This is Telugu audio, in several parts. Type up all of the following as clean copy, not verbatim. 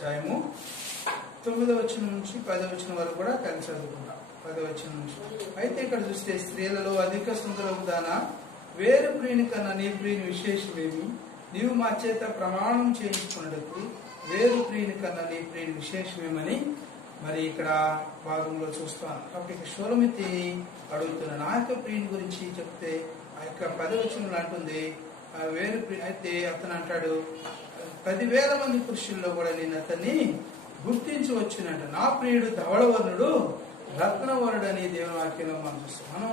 అధ్యాయము 9వ వచనం నుంచి 10వ వచనం వరకు కూడా కలిసి చదువుకుంటాం. 10వ వచనం నుంచి అయితే ఇక్కడ చూస్తే స్త్రీలలో అధిక సుందరము దానా వేరు ప్రియుని కన్నా నీ ప్రియుని విశేషమేమి, నీవు మా చేత ప్రమాణం చేయించుకున్నట్టు వేరు ప్రియుని కన్నా నీ ప్రియుని విశేషమేమని మరి ఇక్కడ భాగంలో చూస్తాను. కాబట్టి ఇక్కడ షూలమితి అడుగుతున్న నా యొక్క ప్రియుని గురించి చెప్తే ఆ యొక్క 10వ వచనంలో అంటుంది వేరు అయితే అతను అంటాడు 10,000 మంది పురుషుల్లో కూడా నేను అతన్ని గుర్తించవచ్చునంట. నా ప్రియుడు ధవళవర్ణుడు రత్నవర్ణుడు అని దేవుని వాక్యంలో మనం చూస్తాం. మనం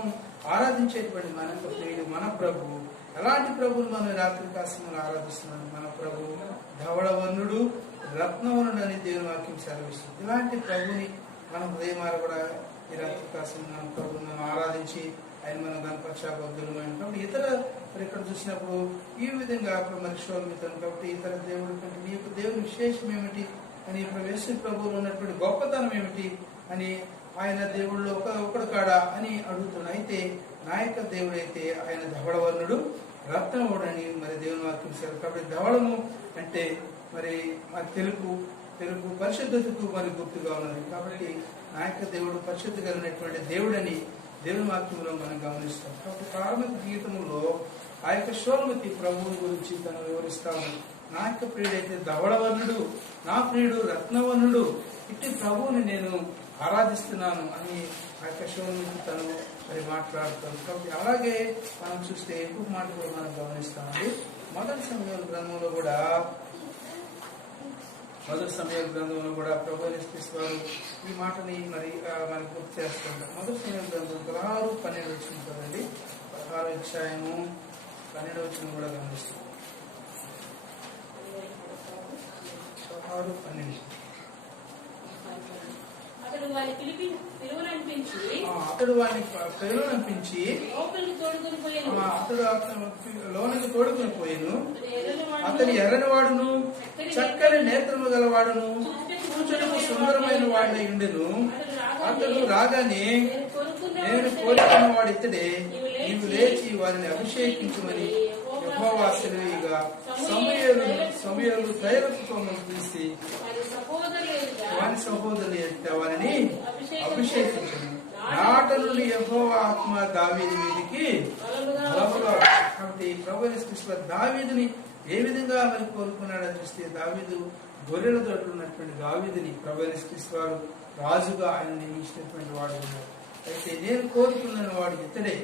ఆరాధించేటువంటి మన యొక్క ప్రియుడు మన ప్రభువు. ఎలాంటి ప్రభువును మనం రాత్రి కాలంలో ఆరాధిస్తున్నాం? మన ప్రభువు ధవళవర్ణుడు రత్నవర్ణుడు అని దేవుని వాక్యం సెలవిస్తుంది. ఇలాంటి ప్రభుని మన హృదయమార కూడా ఈ రాత్రి కాలం మన ప్రభుని మనం ఆరాధించి ఆయన మనం గణపరచబద్దులమైన. కాబట్టి ఇతర ఇక్కడ చూసినప్పుడు ఈ విధంగా మరి షూలమితిని కాబట్టి ఇతర దేవుడి కంటే నీ యొక్క దేవుని విశేషం ఏమిటి అని యేసు ప్రభువులో ఉన్నటువంటి గొప్పతనం ఏమిటి అని ఆయన దేవుళ్ళు ఒకడు కాడా అని అడుగుతున్నాడు. అయితే నా యొక్క దేవుడైతే ఆయన ధవళవర్ణుడు రత్నవర్ణుడు అని మరి దేవుని వాక్యం ఇచ్చారు. కాబట్టి ధవళము అంటే మరి తెలుపు పరిశుద్ధతకు మరి గుర్తుగా ఉన్నది. కాబట్టి నా యొక్క దేవుడు పరిశుద్ధ కలిగినటువంటి దేవుడని దేవుని వాక్యంలో మనం గమనిస్తాం. కాబట్టి ప్రారంభ గీతంలో ఆ యొక్క షూలమితి ప్రభువుని గురించి తను వివరిస్తా ఉన్నాడు. నా యొక్క ప్రియుడైతే ధవళవర్ణుడు, నా ప్రియుడు రత్నవర్ణుడు, ఇట్టి ప్రభువుని నేను ఆరాధిస్తున్నాను అని ఆ యొక్క షూలమితి తను మరి మాట్లాడుతాను. కాబట్టి అలాగే మనం చూస్తే ఇంకొక మాట కూడా మనం గమనిస్తామండి. మొదటి సమయాల గ్రంథంలో కూడా ప్రభు నిష్పిస్తారు ఈ మాటని మరి మనకు గుర్తు చేస్తుంటాం. మొదటి సమయాల గ్రంథం 16-12 వచ్చిన కదండి. 16వ అధ్యాయము 12వ వచనం కూడా గమనిస్తాం. 16-12 అతడు వారిని పిలువనంపించి అతడు లోనికి తోడుకుని పోయాను. అతని ఎర్రని వాడును చక్కని నేత్రము గలవాడును చూచుటకు సుందరమైన వాడి ఉండెను. అతడు రాగానే నేను కోరుకున్న వాడు ఇతడే, నీవు లేచి వారిని అభిషేకించమని యెహోవా సెలవీయగా సమూయేలు తైలపు కొమ్మను తీసి వారి సహోదరుని ఎదుట వారిని అభిషేకించను. నాట నుండి యెహోవా ఆత్మ దావీదు మీదికి బలముగా. కాబట్టి ప్రభువు యేసు క్రీస్తు దావీదుని ఏ విధంగా మరి కోరుకున్నాడని చూస్తే దావీదు గొర్రెల దొడ్లు ఉన్నటువంటి దావీదుని ప్రభువు యేసు క్రీస్తు వారు రాజుగా ఆయన నియమించినటువంటి వాడు ఉన్నాడు. అయితే నేను కోరుకున్న వాడు ఇతడే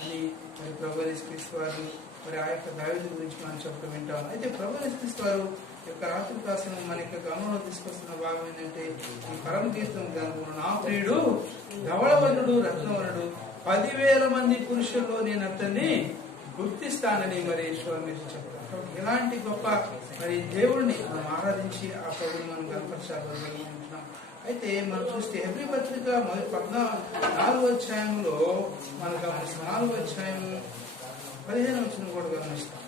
అని మరి ప్రభువు యేసు క్రీస్తు వారు మరి ఆ యొక్క దావీదు గురించి మనం చెప్పడం వింటాం. అయితే ప్రభువు యేసు క్రీస్తు వారు యొక్క రాత్రి కాసిన మన యొక్క గమనంలో తీసుకొస్తున్న భాగం ఏంటంటే ఈ పరమగీతం గ్రంథంలో నా ప్రియుడు ధవళవర్ణుడు రత్నవర్ణుడు 10,000 మంది పురుషుల్లో నేను అతన్ని గుర్తిస్తానని మరి షూలమితి చెప్తారు. ఇలాంటి గొప్ప మరి దేవుడిని మనం ఆరాధించి ఆ ప్రభుని మనం గణపరచాలనుకుంటున్నాం. అయితే మనం చూస్తే హెబ్రీ పత్రిక 4వ అధ్యాయంలో మనం గమనిస్తాం. 4వ అధ్యాయం 15వ వచనం కూడా గమనిస్తాం.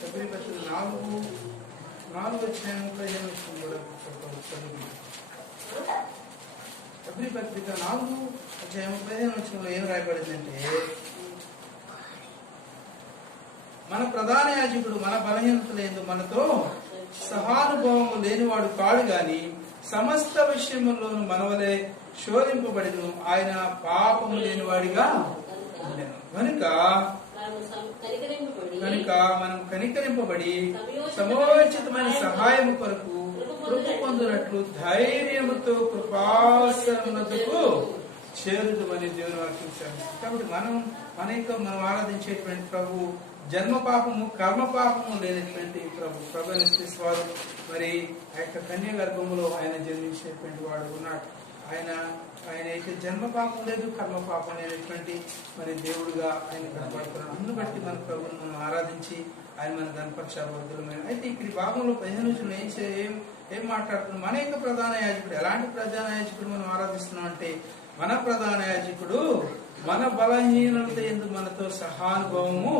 హెబ్రీ పత్రిక 4వ అధ్యాయం 15వ వచనం కూడా చదువు. హెబ్రీ పత్రిక 4వ అధ్యాయం 15వ వచనంలో ఏం రాయబడిందంటే మన ప్రధాన యాజకుడు మన బలహీనతలందు మనతో సహానుభవము లేనివాడు కాడు గాని సమస్త విషయములోను మనవలే శోధింపబడిను, ఆయన పాపము లేనివాడిగా ఉండెను. కనుక మనం కనికరింపబడి సమయోచితమైన సహాయము కొరకు కృప పొందినట్లు ధైర్యముతో కృపాసనమునకు చేరుదమని దేవుని వాక్యం సెలవిస్తుంది. కాబట్టి మనం ఆరాధించేటువంటి ప్రభు జన్మ పాపము కర్మ పాపము లేనటువంటి ప్రభు యేసు క్రీస్తు వారు మరి ఆ యొక్క కన్య గర్భములో ఆయన జన్మించినటువంటి వాడు ఉన్నాడు. ఆయన అయితే జన్మ పాపం లేదు కర్మ పాపం లేనటువంటి మరి దేవుడుగా ఆయన కనపడుతున్నాడు. అందును బట్టి మన ప్రభువును మనం ఆరాధించి ఆయన మన గణపరచబద్దులమైన. అయితే ఇక్కడ భాగంలో 15 రోజులు ఏం మాట్లాడుతున్నాం? మన యొక్క ప్రధాన యాజకుడు ఎలాంటి ప్రధాన యాజకుడు మనం ఆరాధిస్తున్నాం అంటే మన ప్రధాన యాజకుడు మన బలహీనత యందు మనతో సహానుభవము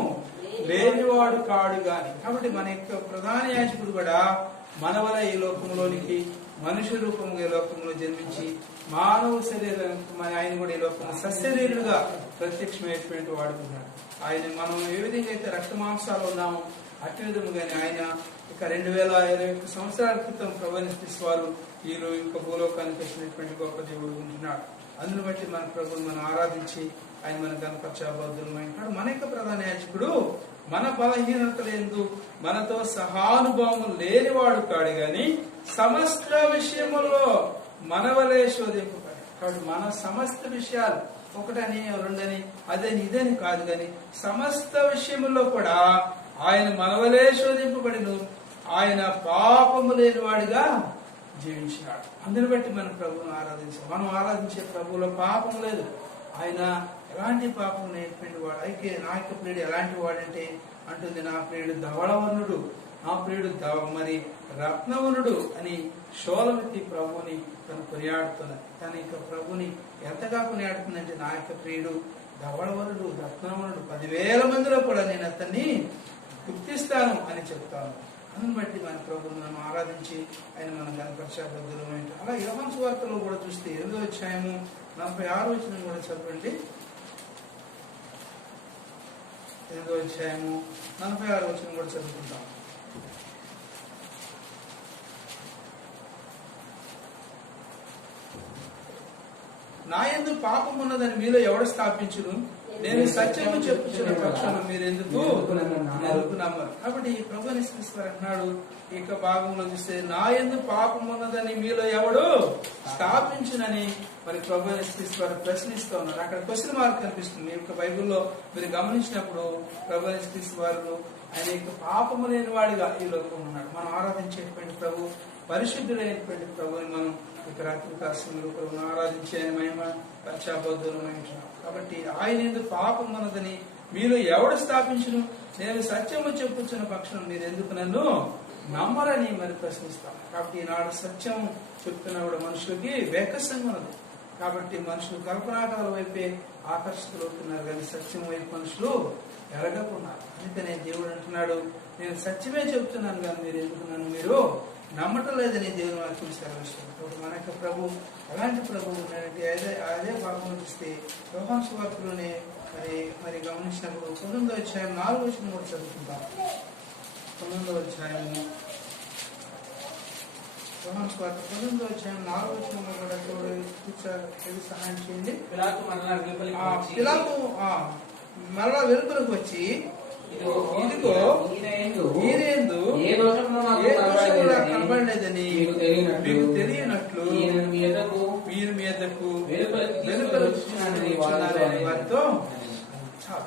లేనివాడు కాడు గాని. కాబట్టి మన యొక్క ప్రధాన యాజకుడు కూడా మన వల్ల ఈ లోకంలోనికి మనుష్య రూపంగా ఈ లోకంలో జన్మించి మానవ శరీరం ఆయన కూడా ఈ లోకంలో సశరీరుడుగా ప్రత్యక్షమైనటువంటి వాడుకున్నాడు. ఆయన మనం ఏ విధంగా అయితే రక్త మాంసాలు ఉన్నామో అట్టి విధముగానే ఆయన ఇక 2021 సంవత్సరాల క్రితం ప్రభువైన యేసుక్రీస్తు వారు ఈ యొక్క భూలోకానికి వచ్చినటువంటి గొప్ప దేవుడు ఉంటున్నాడు. అందును బట్టి మన ప్రభువుని మనం ఆరాధించి ఆయన మన కనపరచబద్దులమైనాడు. మన యొక్క ప్రధాన యాజకుడు మన బలహీనతలందు మనతో సహానుభావం లేనివాడు కాడు గాని సమస్త విషయములో మన వలె శోధింపబడి. కాబట్టి మన సమస్త విషయాలు ఒకటని రెండని అదని ఇదని కాదు గాని సమస్త విషయముల్లో కూడా ఆయన మన వలె శోధింపబడిను. ఆయన పాపము లేనివాడిగా జీవించినాడు. అందుని బట్టి మన ప్రభువును ఆరాధించాం. మనం ఆరాధించే ప్రభువులో పాపం లేదు. ఆయన ఎలాంటి పాపం నేర్పిండి వాడు. అయితే నా యొక్క ప్రియుడు ఎలాంటి వాడంటే అంటుంది, నా ప్రియుడు ధవళవర్ణుడు, నా ప్రియుడు మరి రత్నవర్ణుడు అని షోలమెత్తి ప్రభువుని తను కొనియాడుతున్నది. తన యొక్క ప్రభుని ఎంతగా కొనియాడుతుందంటే, నా యొక్క ప్రియుడు ధవళవర్ణుడు, రత్నవర్ణుడు, 10,000 మందిలో కూడా నేను అతన్ని గుర్తిస్తాను అని చెప్తాను. అందుని బట్టి మన ప్రభువును మనం ఆరాధించి ఆయన మనం కనపరచబద్దులమైంది. అలా యోహాను సువార్తలో కూడా చూస్తే 8వ అధ్యాయము 46వ వచనం కూడా చదవండి. 8వ అధ్యాయము 46వ వచనం కూడా చదువుకుంటాం. నా యందు పాపం ఉన్నదని మీలో ఎవడు స్థాపించును? నేను సత్యము చెప్పుచున్న పక్షాన మీరు ఎందుకు నమ్మరు? కాబట్టి ప్రభువుని యేసుక్రీస్తు అన్నాడు ఈ భాగంలో చూస్తే, నా యందు పాపం ఉన్నదని మీలో ఎవడు స్థాపించునని మరి ప్రభువుని యేసుక్రీస్తు ప్రశ్నిస్తూ ఉన్నారు. అక్కడ క్వశ్చన్ మార్క్ కనిపిస్తుంది. మీ యొక్క బైబిల్లో మీరు గమనించినప్పుడు ప్రభువుని యేసుక్రీస్తు వారు ఆయన యొక్క పాపము లేని వాడిగా ఈ లోకంలో ఉన్నాడు. మనం ఆరాధించేటువంటి ప్రభు పరిశుద్ధులైనటువంటి ప్రభుని మనం ఇక రాత్రి కాలంలో ప్రభువును ఆరాధించి ఆయన మహిమ పశ్చాబోధులమైంటున్నాం. కాబట్టి ఆయన ఎందుకు పాపం ఉన్నదని మీరు ఎవడు స్థాపించును? నేను సత్యము చెప్పుచున్న పక్షం మీరు ఎందుకు నన్ను నమ్మరని మరి ప్రశ్నిస్తాం. కాబట్టి ఈనాడు సత్యం చెప్తున్నప్పుడు మనుషులకి వేకసంగా ఉన్నది. కాబట్టి మనుషులు కల్పనాకాల వైపే ఆకర్షితులవుతున్నారు కానీ సత్యం వైపు మనుషులు ఎరగకున్నారు. అందుకనే దేవుడు అంటున్నాడు, నేను సత్యమే చెప్తున్నాను కానీ మీరు ఎందుకు నన్ను మీరు నమ్మటం లేదని దేవుని వాక్యం సెలవిస్తుంది. మన యొక్క ప్రభు ఎలాంటి ప్రభు ఉన్నాడంటే అదే భాగం చూస్తే యోహాను సువార్తలోనే మరి గమనించినప్పుడు 9వ అధ్యాయం 4వ వచనం కూడా చదువుకుంటాం. 9వ అధ్యాయము యోహాను సువార్త 9వ అధ్యాయం 4వ వచనం కూడా సహాయం చేయండి. పిలాతు మరలా వెలుపలకు వచ్చి, ఇదిగో ఈయనందు ఏ దోషము కూడా కనబడలేదని మీకు తెలియనట్లు మీరు మీదకు వెలుపలకు వారితో.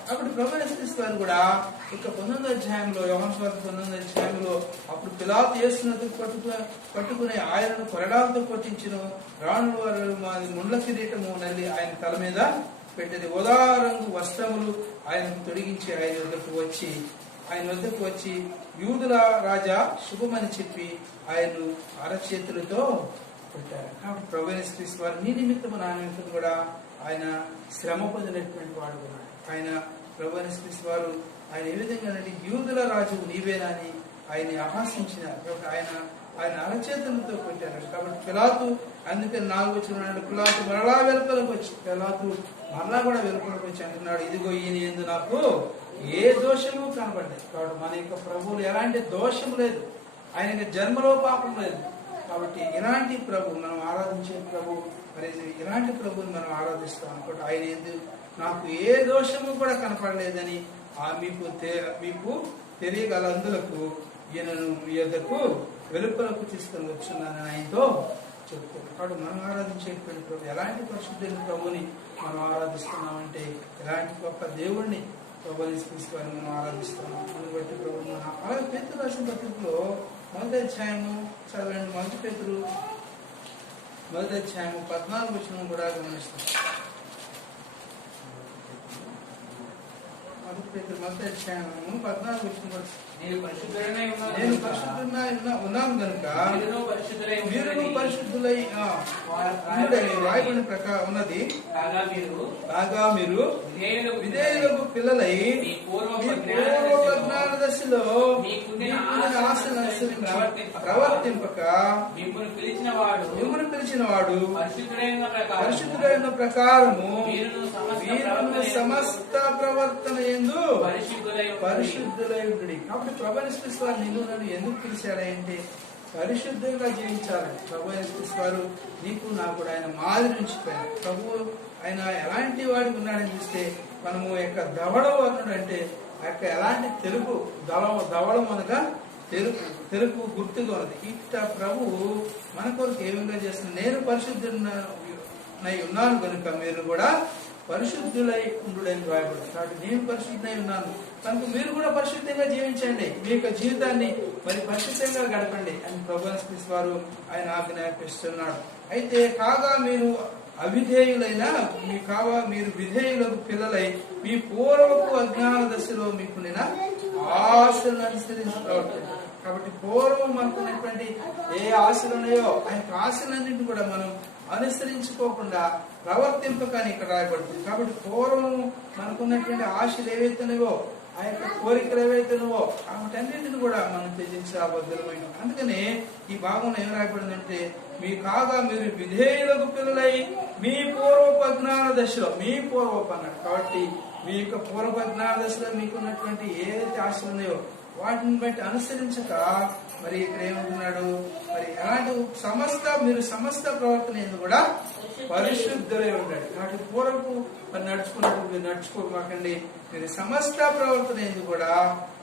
కాబట్టి ప్రభువైన యేసుక్రీస్తు వారు కూడా ఇక 19వ అధ్యాయంలో యోహాను సువార్త 19వ అధ్యాయంలో అప్పుడు పిలాతు యేసును పట్టుకుని ఆయనను కొరడాలతో కొట్టించును, రాణుల వారు ముండ్ల కిరీటము నల్లి ఆయన తల మీద పెట్టేది, ఉదారంగు వస్త్రములు ఆయనకు తొడిగించి ఆయన వద్దకు వచ్చి యూదుల రాజా శుభమని చెప్పి ఆయన్ను అరచేతులతో పెట్టారు. కాబట్టి ప్రభువైన యేసుక్రీస్తు వారు నీ నిమిత్తము నా నిమిత్తం కూడా ఆయన శ్రమ పొందినటువంటి వాడు ఉన్నాడు. ఆయన ప్రభువైన యేసుక్రీస్తు వారు ఆయన ఏ విధంగా అంటే యూదుల రాజు నీవేనా అని ఆయన్ని అపహసించినారు. కాబట్టి ఆయన అరచేతులతో పెట్టారు. కాబట్టి పిలాతు అందుకని 4వ వచనం పిలాతు మరలా వెలుపలకు వచ్చి మరలా కూడా వెలుపలకు వచ్చి అంటున్నాడు, ఇదిగో ఈయన యందు నాకు ఏ దోషము కనబడ్డాయి. కాబట్టి మన యొక్క ప్రభువులు ఎలాంటి దోషం లేదు, ఆయనకి జన్మలో పాపం లేదు. కాబట్టి ఇలాంటి ప్రభు మనం ఆరాధించే ప్రభు మరి ఇలాంటి ప్రభుని మనం ఆరాధిస్తాం అనుకోండి. ఆయన యందు నాకు ఏ దోషము కూడా కనపడలేదని మీకు తెలియగలందులకు ఈయనను మీ యొద్దకు వెలుపలకు తీసుకొని వచ్చున్నానని ఆయనతో చెప్తారు. కాబట్టి మనం ఆరాధించేటువంటి ప్రభు ఎలాంటి పరిశుద్ధుని ప్రభుని మనం ఆరాధిస్తున్నామంటే ఎలాంటి గొప్ప దేవుణ్ణి ప్రభువుని యేసుక్రీస్తుని మనం ఆరాధిస్తున్నాం. అందుని బట్టి ప్రభు మనం అలాగే పేతురు రాసిన పత్రికలో 1వ అధ్యాయము చదవండి. 1 పేతురు 1వ అధ్యాయము 14వ వచనం కూడా గమనిస్తాం. 1 పేతురు 1వ అధ్యాయము 14వ వచనం కూడా, నేను పరిశుద్ధుడై ఉన్నాను కనుక మీరు పరిశుద్ధులై రాయబడిన ప్రకారం ఉన్నది. కాగా మీరు విధేయులకు పిల్లలై పూర్వ జ్ఞాన దశలో ఆశలను అనుసరించి ప్రవర్తింపక మిమ్మును పిలిచిన వాడు పరిశుద్ధుడైన ప్రకారము మీరును వీరును సమస్త ప్రవర్తన యందు పరిశుద్ధులై పరిశుద్ధులై ఉండుడి. కాబట్టి ప్రభు యేసు వారు నిన్ను నన్ను ఎందుకు పిలిచాడంటే పరిశుద్ధంగా జీవించాలి. ప్రభు యేసు వారు నీకు నాకు కూడా ఆయన మాదిరి ఉంచిపోయారు. ప్రభు ఆయన ఎలాంటి వాడికి ఉన్నాడని చూస్తే మనము యొక్క ధవళవర్ణుడు అంటే ఆ యొక్క ఎలాంటి తెలుగు ధవళం అనగా తెలుగు గుర్తుగా ఉన్నది. ఇట్ట ప్రభు మన కొరకు ఏ విధంగా చేస్తున్న నేను పరిశుద్ధునై ఉన్నాను కనుక మీరు కూడా పరిశుద్ధులై ఉండుడని రాయబడింది. కాబట్టి నేను పరిశుద్ధులై ఉన్నాను కనుక మీరు కూడా పరిశుద్ధంగా జీవించండి, మీ యొక్క జీవితాన్ని మరి పరిశుద్ధంగా గడపండి అని ప్రభు యేసు వారు ఆయన ఆజ్ఞాపిస్తున్నాడు. అయితే కాగా మీరు అవిధేయులైన మీరు విధేయులకు పిల్లలై మీ పూర్వపు అజ్ఞాన దశలో మీకున్న ఆశలను అనుసరించి ప్రవర్తించారు. కాబట్టి పూర్వం మనకున్నటువంటి ఏ ఆశలు ఉన్నాయో ఆ యొక్క ఆశలన్నింటినీ కూడా మనం అనుసరించుకోకుండా ప్రవర్తింపకని ఇక్కడ రాయబడుతుంది. కాబట్టి పూర్వం మనకున్నటువంటి ఆశలు ఏవైతున్నాయో ఆ యొక్క కోరికలు ఏవైతున్నావో వాటన్నింటిని కూడా మనం త్యజించబద్ధమైన. అందుకనే ఈ భాగంలో ఏం రాయబడిందంటే మీరు విధేయులకు పిల్లలై మీ పూర్వపు అజ్ఞాన దశలో మీ పూర్వపు అన్నాడు. కాబట్టి మీ యొక్క పూర్వపు అజ్ఞాన దశలో మీకున్నటువంటి ఏదైతే ఆశలు ఉన్నాయో వాటిని బట్టి అనుసరించక మరి ఇక్కడ ఏమంటున్నాడు, మరి ఎలాంటి మీరు సమస్త ప్రవర్తన ఎందుకు కూడా పరిశుద్ధులై ఉండండి. కాబట్టి పూర్వపు మరి నడుచుకున్నట్టు మీరు నడుచుకోమాకండి, మీరు సమస్త ప్రవర్తన ఎందుకు కూడా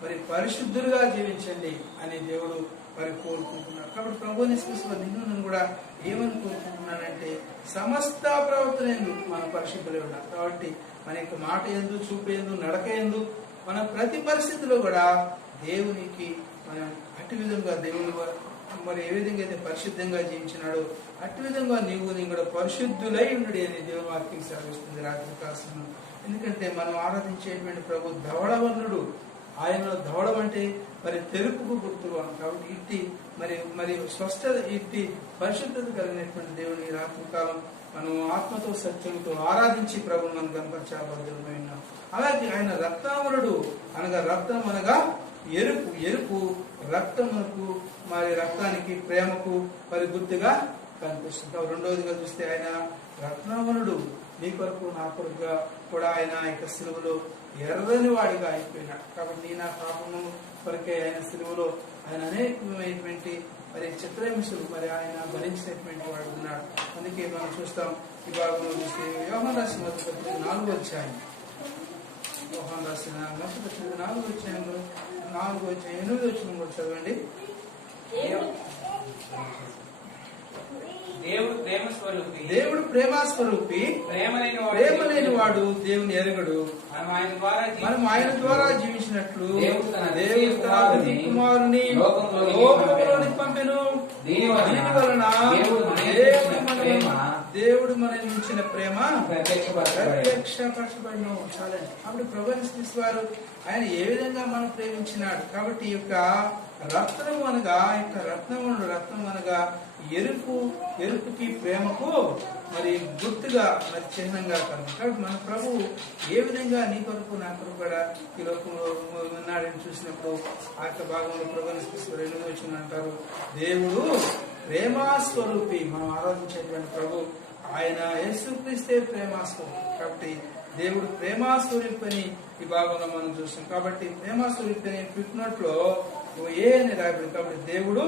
మరి పరిశుద్ధులుగా జీవించండి అని దేవుడు మరి కోరుకుంటున్నాడు. కాబట్టి ప్రభు యేసు నిన్ను కూడా ఏమని కోరుకుంటున్నాడంటే సమస్త ప్రవర్తన ఎందుకు మనం పరిశుద్ధులై ఉండాలి. కాబట్టి మన యొక్క మాట ఎందు, చూపు ఎందు, నడక ఎందు మన ప్రతి పరిస్థితిలో కూడా దేవునికి మనం అట్టి విధంగా దేవుని మరి ఏ విధంగా అయితే పరిశుద్ధంగా జీవించినాడో అట్టి విధంగా నీవు కూడా పరిశుద్ధులై ఉండు అని దేవుని వాక్యం సెలవిస్తుంది రాత్రి కాలం. ఎందుకంటే మనం ఆరాధించేటువంటి ప్రభు ధవళవర్ణుడు. ఆయన ధవళం అంటే మరి తెలుపుకు గుర్తులు అని. కాబట్టి ఇట్టి మరి స్పష్టత ఇట్టి పరిశుద్ధత కలిగినటువంటి దేవుని రాత్రి కాలం మనం ఆత్మతో సత్యంతో ఆరాధించి ప్రభుని మనం కనపరచబద్ధమైన. అలాగే ఆయన రత్నావరుడు అనగా రత్నం అనగా ఎరుపు రక్తమునకు మరి రక్తానికి ప్రేమకు మరి గుర్తుగా కనిపిస్తుంది. రెండవదిగా చూస్తే ఆయన రత్నావరుడు నీ కొరకు నా కొరకుగా కూడా ఆయన యొక్క సిలువలో ఎర్రని వాడిగా అయిపోయినాడు. కాబట్టి నా పాపము కొరకే ఆయన సిలువలో ఆయన అనేకమైనటువంటి మరి చిత్రహింసలు మరి ఆయన భరించినటువంటి వాడు ఉన్నాడు. అందుకే మనం చూస్తాం ఈ భాగంలో చూస్తే యోహాను రాసిన మొదటి పత్రిక 4వ అధ్యాయం, యోహాను రాసిన మొదటి పత్రిక 4వ అధ్యాయంలో 4వ అధ్యాయం 8వ వచనం కూడా చదవండి. దేవుడు ప్రేమ స్వరూపి, ప్రేమ లేని వాడు దేవుని ఎరగడు. మనం ఆయన ద్వారా జీవించినట్లు దేవుడు తన కుమారుని లోకములోనికి పంపెను. దీని వలన దేవుడు మనల్ని ఇచ్చిన ప్రేమ ప్రత్యక్షపరచబడిన. చాలండి. అప్పుడు ప్రభు యేసు వారు ఆయన ఏ విధంగా మనం ప్రేమించినాడు. కాబట్టి ఈ యొక్క రత్నం అనగా రత్నం అనగా ఎరుపుకి ప్రేమకు మరి గుర్తుగా మరి చిహ్నంగా కనుక. కాబట్టి మన ప్రభు ఏ విధంగా నీ కొరకు నా కొరకు కూడా ఈ లోకంలో ఉన్నాడని చూసినప్పుడు ఆ యొక్క భాగంలో ప్రభు యేసు వచ్చిన అంటారు, దేవుడు ప్రేమాస్వరూపి. మనం ఆరాధించేటువంటి ప్రభు ఆయన యేసుక్రీస్తే ప్రేమాస్వరూపి. కాబట్టి దేవుడు ప్రేమాస్వరూపి అని ఈ భాగంలో మనం చూస్తాం. కాబట్టి ప్రేమాస్వరూపి అని ఫుట్నోట్లో ఏ అని రాయబడింది. కాబట్టి దేవుడు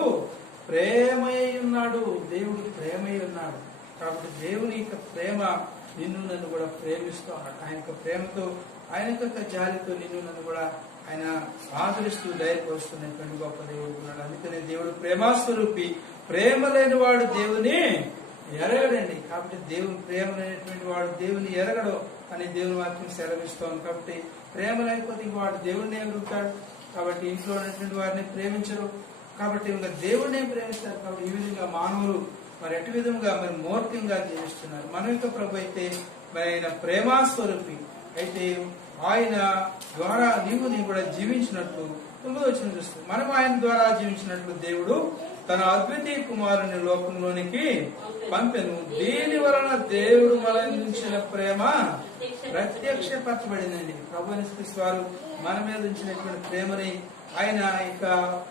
ప్రేమై ఉన్నాడు. దేవుడు ప్రేమై ఉన్నాడు. కాబట్టి దేవుని యొక్క ప్రేమ నిన్ను నన్ను కూడా ప్రేమిస్తూ ఉన్నాడు. ఆయన యొక్క ప్రేమతో ఆయన యొక్క జాలితో నిన్ను నన్ను కూడా ఆయన ఆదరిస్తూ దయపరుస్తున్నటువంటి గొప్ప దేవుడు ఉన్నాడు. అందుకనే దేవుడు ప్రేమాస్వరూపి. ప్రేమ లేని వాడు దేవుని ఎరగడండి. కాబట్టి దేవుని ప్రేమ లేనటువంటి వాడు దేవుని ఎరగడు అని దేవుని వాక్యం సెలవిస్తాం. కాబట్టి ప్రేమ లేకపోతే వాడు దేవుడిని ఎరుగుతాడు. కాబట్టి ఇంట్లో ఉన్నటువంటి వారిని ప్రేమించరు. కాబట్టి ఇంకా దేవుడిని ప్రేమిస్తారు. కాబట్టి ఈ విధంగా మానవులు మరి ఎటు విధంగా మరి మూర్తిగా జీవిస్తున్నారు. మన యొక్క ప్రభు అయితే మరి ఆయన ప్రేమాస్వరూపి అయితే ఆయన ద్వారా నీవు కూడా జీవించినట్లు 9వ వచనం చూస్తుంది. మనం ఆయన ద్వారా జీవించినట్లు దేవుడు తన అద్వితీయ కుమారుని లోకంలోనికి పంపెను. దీని వలన దేవుడు మనల్ని ప్రేమ ప్రత్యక్షపరచబడిందండి. ప్రభువైన యేసుక్రీస్తు వారు మన మీద ఉంచినటువంటి ప్రేమని ఆయన ఇక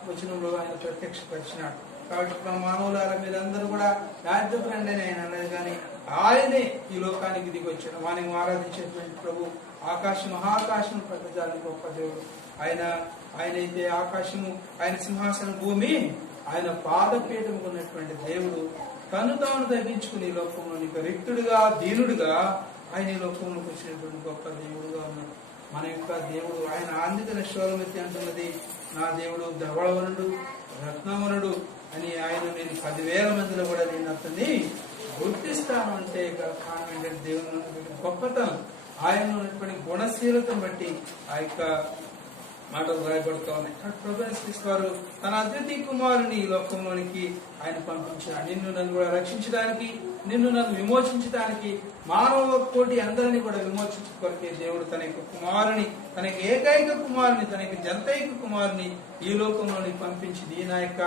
వచనంలో ఆయన ప్రత్యక్షపరిచినాడు. కాబట్టి మానవులారా మీరందరూ కూడా రాజ్యపురండి అని ఆయన అన్నది కానీ ఆయనే ఈ లోకానికి దిగి వచ్చాడు. మనం ఆరాధించేటువంటి ప్రభు ఆకాశం మహాకాశం ప్రజానికి గొప్ప దేవుడు. ఆయనైతే ఆకాశము, ఆయన సింహాసనం, భూమి ఆయన పాదపీఠం ఉన్నటువంటి దేవుడు తను తాను తగ్గించుకుని ఈ లోకంలో రిక్తుడుగా దీనుడుగా ఆయన ఈ లోకంలోకి వచ్చినటువంటి గొప్ప దేవుడుగా ఉన్నాడు. మన యొక్క దేవుడు ఆయన అందుకని శోలమెత్తి అంటున్నది, నా దేవుడు ధవళవనుడు రత్నవనుడు అని ఆయన నేను 10,000 మందిలో కూడా నేను అతన్ని గుర్తిస్తాను అంటే కారణం ఏంటంటే దేవుని గొప్పతనం, ఆయన ఉన్నటువంటి గుణశీలతను బట్టి ఆ యొక్క మాటలు రాయబడుతూ ఉన్నాయి. ప్రభుత్వ వారు తన అద్వితీయ కుమారుని ఈ లోకంలోనికి ఆయన పంపించాడు. నిన్ను నన్ను కూడా రక్షించడానికి, నిన్ను నన్ను విమోచించడానికి, మానవ కోటి అందరినీ కూడా విమోచించే కొరకే దేవుడు తన యొక్క కుమారుని, తనకి ఏకైక కుమారుని, తనకి జంతైక కుమారుని ఈ లోకంలోనికి పంపించి ఈయన యొక్క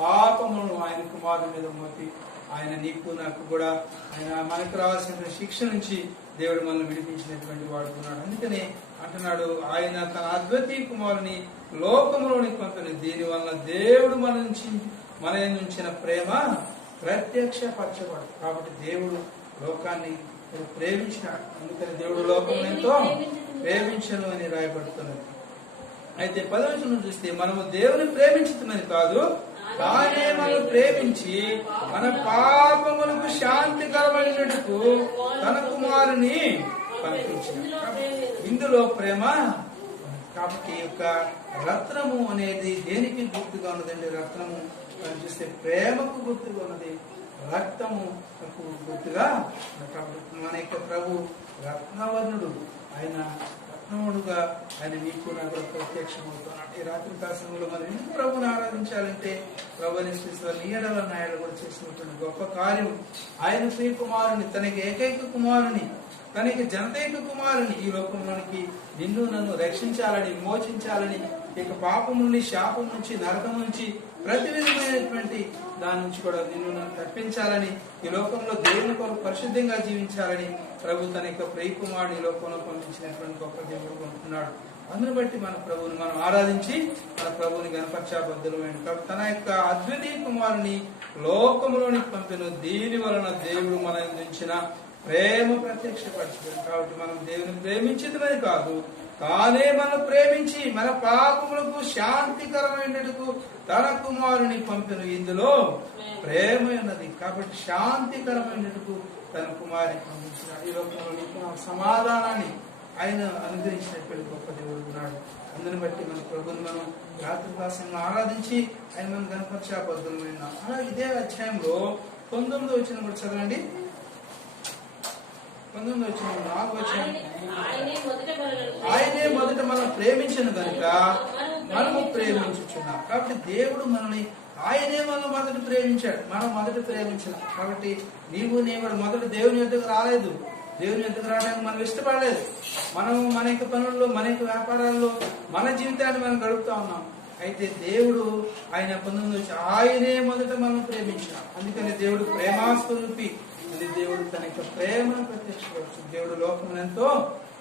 పాపమును ఆయన కుమారుని మీద మోపి ఆయన నీకు నాకు కూడా ఆయన మనకు రావాల్సిన శిక్ష నుంచి దేవుడు మనల్ని విడిపించినటువంటి వాడు ఉన్నాడు. అందుకనే అంటున్నాడు, ఆయన తన అద్వితీయ కుమారుని లోకంలోనికి పంపిన దీని వలన దేవుడు మన నుంచిన ప్రేమ ప్రత్యక్షపరచబడు. కాబట్టి దేవుడు లోకాన్ని ప్రేమించినాడు. అందుకని దేవుడు లోకం ఎంతో ప్రేమించను అని రాయబడుతున్నది. అయితే 10వ వచనం చూస్తే మనము దేవుని ప్రేమించుతున్నది కాదు, తానే మనం ప్రేమించి మన పాపములకు శాంతికరమైనట్టుకు తన కుమారుని పంపించిన. ఇందులో ప్రేమ. కాబట్టి యొక్క రత్నము అనేది దేనికి గుర్తుగా ఉన్నదండి? రత్నము చూస్తే ప్రేమకు గుర్తుగా ఉన్నది, రక్తము గుర్తుగా. కాబట్టి మన యొక్క ప్రభు రత్నవర్ణుడు, ఆయన రత్నముడుగా ఆయన మీకు నాకు ప్రత్యక్షమవుతున్నాడు. ఈ రాత్రి కాలంలో మనం ఎందుకు ప్రభుని ఆరాధించాలంటే ప్రభుని నీడల నాయలు కూడా చేసినటువంటి గొప్ప కార్యం. ఆయన ప్రియ కుమారుని, తనకి ఏకైక కుమారుని, తనకి జనతైక కుమారుని ఈ లోకంలోనికి నిన్ను నన్ను రక్షించాలని, విమోచించాలని, ఇక పాపం నుండి, శాపం నుంచి, నరకం నుంచి, ప్రతి విధమైనటువంటి దాని నుంచి కూడా నిన్ను నన్ను తప్పించాలని, ఈ లోకంలో దేవుని కొరకు పరిశుద్ధంగా జీవించాలని ప్రభు తన యొక్క ప్రియ కుమారుడు ఈ లోకంలో పంపించినటువంటి గొప్ప దేవుడు ఉంటున్నాడు. అందును బట్టి మన ప్రభువుని మనం ఆరాధించి మన ప్రభువుని గణపరచబద్ధులమైన. కాబట్టి తన యొక్క అద్వితీయ కుమారుని లోకంలోనికి పంపిన దీని వలన దేవుడు మన నుంచిన ప్రేమ ప్రత్యక్షపరచలేదు. కాబట్టి మనం దేవుని ప్రేమించేది కాదు, తానే మనం ప్రేమించి మన పాపములకు శాంతికరమైనట్టుకు తన కుమారుని పంపిన. ఇందులో ప్రేమ ఉన్నది. కాబట్టి శాంతికరమైనట్టుకు తన కుమారుని పంపించినాడు. ఈ లోకంలో సమాధానాన్ని ఆయన అనుగ్రహించినటువంటి గొప్ప దేవుడు ఉన్నాడు. అందుని బట్టి మన ప్రభుని మనం రాత్రి కాలంలో ఆరాధించి ఆయన మనం గణపరచబద్ధులమైన. అలా ఇదే అధ్యాయంలో 19వ వచనం కూడా చదవండి. 19వ వచనం 4వ వచనం, ఆయనే మొదట మనం ప్రేమించను కనుక మనము ప్రేమించుచున్నాం. కాబట్టి దేవుడు మనల్ని ఆయనే మనం మొదట ప్రేమించాడు, మనం మొదట ప్రేమించాం. కాబట్టి నీవు నేను మొదట దేవుని యొద్దకు రాలేదు, దేవుని యొద్దకు రావడానికి మనం ఇష్టపడలేదు. మనం మన యొక్క పనుల్లో, మన యొక్క వ్యాపారాల్లో మన జీవితాన్ని మనం గడుపుతా ఉన్నాం. అయితే దేవుడు ఆయన 19 వచ్చి ఆయనే మొదట మనం ప్రేమించాం. అందుకని దేవుడు ప్రేమాస్వరూపి. అది దేవుడు తన యొక్క ప్రేమను ప్రత్యక్షపరచు. దేవుడు లోకం ఎంతో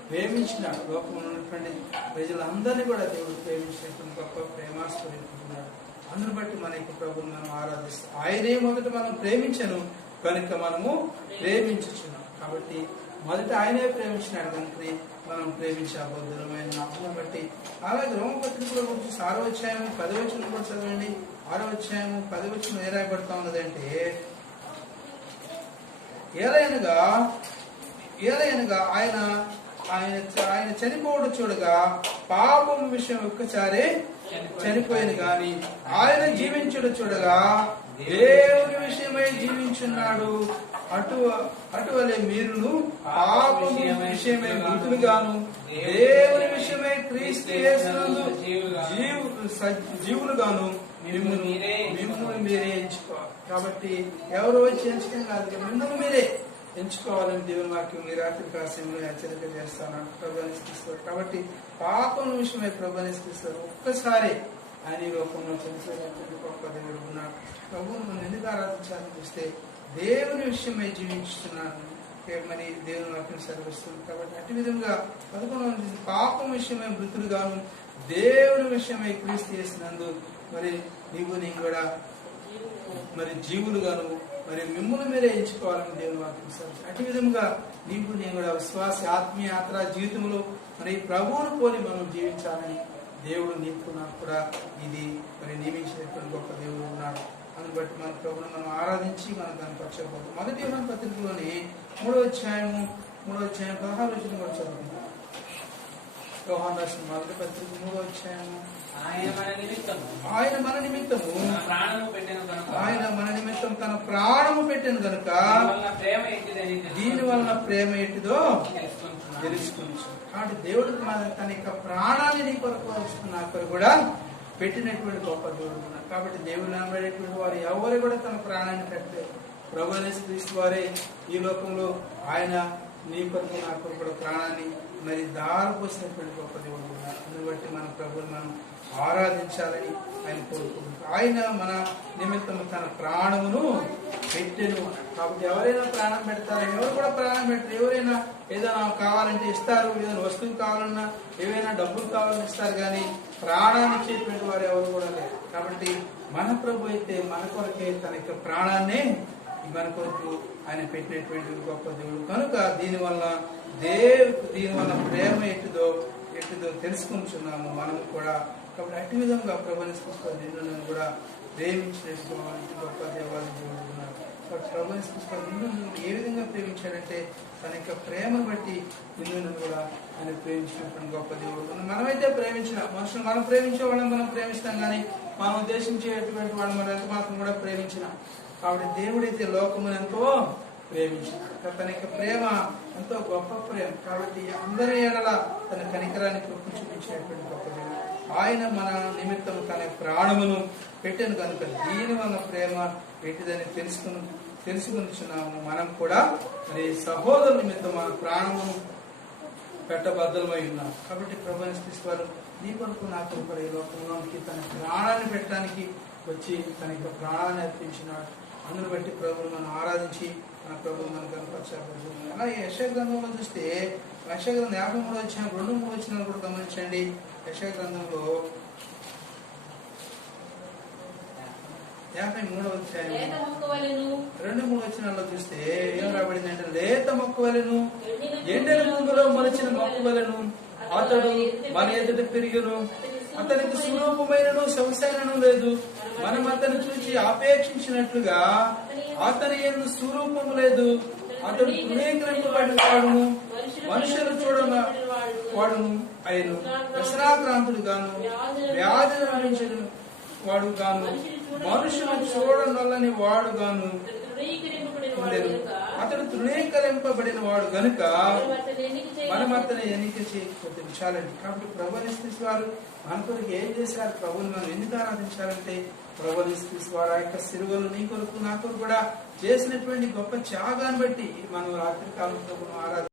ప్రేమించినాడు. లోకంలో ఉన్నటువంటి ప్రజలందరినీ కూడా దేవుడు ప్రేమించినటువంటి గొప్ప ప్రేమాస్వరూపుతున్నాడు. అందును బట్టి మన యొక్క ప్రభుని మనం ఆరాధిస్తాం. ఆయనే మొదట మనం ప్రేమించను కనుక మనము ప్రేమించుచున్నాం. కాబట్టి మొదట ఆయనే ప్రేమించినాడు కనుకనే మనం ప్రేమించబద్ధులమైన. అందును బట్టి అలాగే రోమపత్రికల గురించి 6వ అధ్యాయం 10వ వచనం కూడా చదవండి. 6వ అధ్యాయం 10వ వచనం ఏ రాయబడతా ఉన్నదంటే, ఏలైనగా ఆయన చనిపోవడం చూడగా పాపం విషయం ఒక్కసారి చనిపోయింది గాని ఆయన జీవించుడు చూడగా దేవుని విషయమై జీవించున్నాడు. అటువలే మీరును పాపం విషయమై మృతులుగాను దేవుని విషయమై క్రీస్తు యేసునందు జీవులుగాను మిమ్మల్ని మీరే ఎంచుకోవాలి. కాబట్టి ఎవరు వచ్చి ఎంచుకోం కాదు, మిమ్మల్ని మీరే ఎంచుకోవాలని దేవుని వాక్యం ఈ రాత్రి కాశంలో హెచ్చరిక చేస్తాను. ప్రభుత్వ కాబట్టి పాపం విషయమై ప్రభుత్వ ఒక్కసారి ఆయన లోకంలో చనిపోయినటువంటి గొప్ప దేవుడు ఉన్నాడు. ప్రభువును మనం ఎందుకు ఆరాధించాలని చూస్తే దేవుని విషయమై జీవించుతున్నాను మరి దేవుని వాక్యం సెలవిస్తుంది. కాబట్టి అటు విధంగా 11 పాపం విషయమై మృతులు గాను దేవుని విషయమై క్రీస్తు చేసినందు మరి నీవు నేను కూడా మరి జీవులు గాను మరి మిమ్మల్ని మీరే ఎంచుకోవాలని దేవుని వాక్యం సెలవిస్తుంది. అటు విధంగా నీవు నేను కూడా విశ్వాస ఆత్మీయ యాత్ర జీవితంలో మరి ప్రభువును పోలి మనం జీవించాలని దేవుడు నీకు నాకు కూడా ఇది మరి నియమించినటువంటి గొప్ప దేవుడు ఉన్నాడు. అందుని బట్టి మన ప్రభువును మనం ఆరాధించి మనం దాన్ని పక్షపోతాం. మొదటి యోహాను పత్రికలోని 3వ అధ్యాయం 16 వచనం కూడా చదువుకుంటాం. యోహాను రాసిన మొదటి పత్రిక 3వ అధ్యాయం. ఆయన మన నిమిత్తము ఆయన మన నిమిత్తం తన ప్రాణము పెట్టెను గనుక దీని వలన ప్రేమ ఏంటిదో తెలుసుకుంటాం. కాబట్టి దేవుడు తన యొక్క ప్రాణాన్ని నీ కొరకు నా కొరకు కూడా పెట్టినటువంటి గొప్ప దేవుడు ఉన్నారు. కాబట్టి దేవుడు నమ్మేటువంటి వారు ఎవరు కూడా తన ప్రాణాన్ని పెట్టలేదు. ప్రభువు యేసు క్రీస్తు వారే ఈ లోకంలో ఆయన నీ కొరకు నా కొరకు కూడా ప్రాణాన్ని మరి దారిపోసినటువంటి గొప్ప దేవుడు ఉన్నారు. అందుని బట్టి మన ప్రభువుని మనం ఆరాధించాలని ఆయన కోరుకుంటున్నారు. ఆయన మన నిమిత్తం తన ప్రాణమును పెట్టెను. కాబట్టి ఎవరైనా ప్రాణం పెడతారు, ఎవరు కూడా ప్రాణం పెట్టారు. ఎవరైనా ఏదైనా కావాలంటే ఇస్తారు, ఏదైనా వస్తువు కావాలన్నా ఏవైనా డబ్బులు కావాలని ఇస్తారు, కానీ ప్రాణాన్ని ఇచ్చేటువంటి వారు ఎవరు కూడా లేరు. కాబట్టి మన ప్రభు అయితే మన కొరకే తన యొక్క ప్రాణాన్ని మన కొరకు ఆయన పెట్టినటువంటి గొప్ప దేవుడు కనుక దీనివల్ల ప్రేమ ఎట్టుదో తెలుసుకుంటున్నాము మనం కూడా. కాబట్టి అటు విధంగా ప్రభుని నిన్ను కూడా ప్రేమించినటువంటి గొప్ప దేవాలయ దేవుడు ఉన్నారు. కాబట్టి ప్రభుని నిన్ను ఏ విధంగా ప్రేమించాడంటే తన యొక్క ప్రేమను బట్టి నిన్ను కూడా ఆయన ప్రేమించినటువంటి గొప్ప దేవుడు. మనమైతే ప్రేమించిన మనుషులు మనం ప్రేమించే వాళ్ళని మనం ప్రేమిస్తాం, కానీ మనం ఉద్దేశించేటువంటి వాళ్ళు మనం ఎంత మాత్రం కూడా ప్రేమించినాం. కాబట్టి దేవుడైతే లోకమును ఎంతో ప్రేమించాడు. తన యొక్క ప్రేమ ఎంతో గొప్ప ప్రేమ. కాబట్టి అందరి ఎడల తన కనికరాన్ని చూపించేటువంటి గొప్ప దేవుడు. ఆయన మన నిమిత్తం తన ప్రాణమును పెట్టాను కనుక దీని వల్ల ప్రేమ పెట్టిదని తెలుసుకున్నాము. మనం కూడా మరి సహోదరు నిమిత్తం మన ప్రాణమును పెట్టబద్దలమై ఉన్నాం. కాబట్టి ప్రభువు యేసు క్రీస్తు వారు నీ కొరకు నా కొరకు ఈ లోకంలోనికి తన ప్రాణాన్ని పెట్టడానికి వచ్చి తన యొక్క ప్రాణాన్ని అర్పించినాడు. అందును బట్టి ప్రభువును మనం ఆరాధించి మన ప్రభువు మనం కనపరచాలి. అలా యెషయా గ్రంథంలో చూస్తే యెషయా గ్రంథం 53వ అధ్యాయం 2-3 వచనాలు కూడా గమనించండి. యెషయా గ్రంథంలో 53వ అధ్యాయం 2-3 వచనాల్లో చూస్తే ఏం రాబడిందంటే, లేత మొక్క వలెను ఎండిన భూమిలో మొలిచిన మొక్క వలెను అతడు మన ఎదుట పెరిగెను. అతనికి స్వరూపమైనను శంసైనను లేదు. మనం అతను చూసి ఆపేక్షించినట్లుగా అతని యందు స్వరూపము లేదు. అతడు తృణీకరింపబడిన వాడును, మనుషులు చూడన వాడును అయిను, వ్యసనాక్రాంతుడు గాను, వ్యాధి అనుభవించిన వాడు గాను, మనుషులు చూడనొల్లని వాడు గాను ఉండేది. అతడు తృణీకరింపబడిన వాడు గనుక మనం అతను ఎన్నిక చేయకపోతే చాలండి. కాబట్టి ప్రభువుని యేసు వారు మన కొరకు ఏం చేశారు? ప్రభువుని మనం ఎందుకు ఆరాధించాలంటే ప్రభువుని యేసు వారు ఆ యొక్క సిలువను నీ కొరకు నా కొరకు కూడా చేసినటువంటి గొప్ప త్యాగాన్ని బట్టి మనం రాత్రి కాలం ప్రభువును ఆరాధన